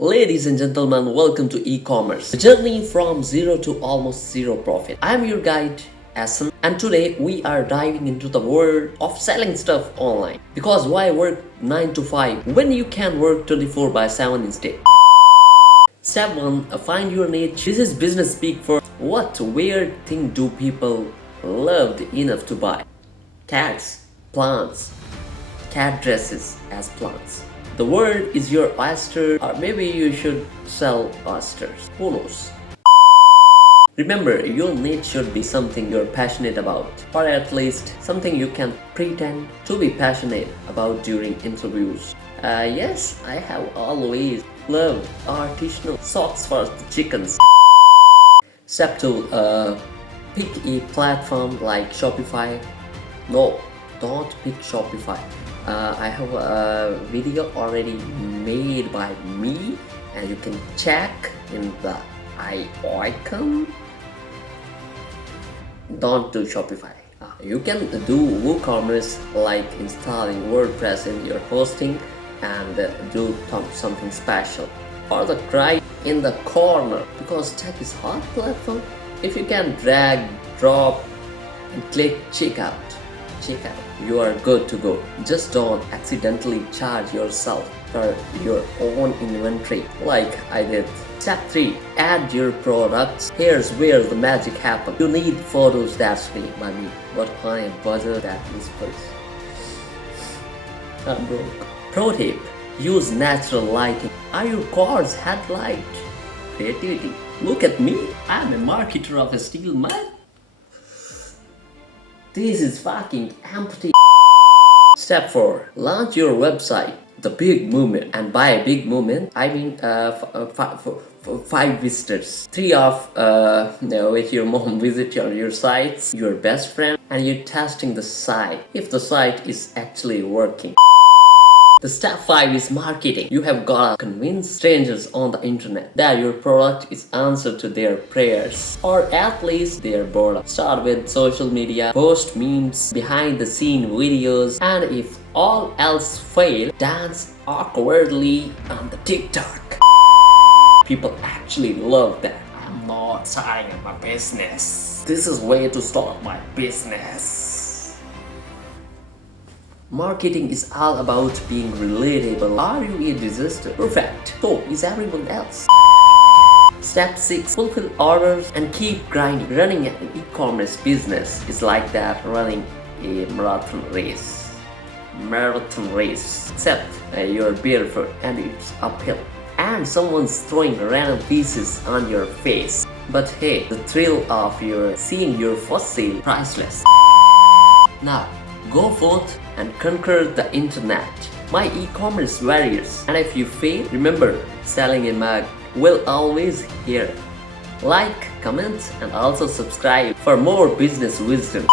Ladies and gentlemen, welcome to e-commerce, the journey from zero to almost zero profit. I am your guide, Asan, and today we are diving into the world of selling stuff online. Because why work 9 to 5 when you can work 24 by 7 instead? Step 1. Find your niche. This is business speak for what weird thing do people loved enough to buy? Cats, plants, cat dresses as plants. The world is your oyster, or maybe you should sell oysters. Who knows? Remember, your niche should be something you're passionate about, or at least something you can pretend to be passionate about during interviews. Yes, I have always loved artisanal socks for the chickens. Step 2. Pick a platform like Shopify. No, don't pick Shopify. I have a video already made by me, and you can check in the icon. Don't do Shopify. You can do WooCommerce, like installing WordPress in your hosting and do something special. Or the cry in the corner, because tech is hot platform. If you can drag, drop, and click checkout, you are good to go. Just don't accidentally charge yourself for your own inventory like I did. Step 3. Add your products. Here's where the magic happens. You need photos, that's me, by me, but I am buzzer that whispers. I'm broke. Pro tip. Use natural lighting. Are your cars headlight? Creativity. Look at me. I'm a marketer of a steel mud. This is fucking empty. Step 4. Launch your website. The big movement. And by a big movement, I mean 5 visitors. 3 of with your mom visit your sites, your best friend, and you're testing the site if the site is actually working. The step 5 is marketing. You have got to convince strangers on the internet that your product is answer to their prayers, or at least their boredom. Start with social media, post memes, behind the scene videos, and if all else fail, dance awkwardly on the TikTok. People actually love that. I'm not starting my business. This is way to start my business. Marketing is all about being relatable. Are you a disaster? Perfect. So is everyone else. Step 6. Fulfill orders and keep grinding. Running an e-commerce business is like that running a marathon race. Except you're barefoot and it's uphill, and someone's throwing random pieces on your face. But hey, the thrill of seeing your first sale, priceless. Now, go forth and conquer the internet, my e-commerce warriors. And if you fail, remember, selling a mug will always hear. Like, comment, and also subscribe for more business wisdom.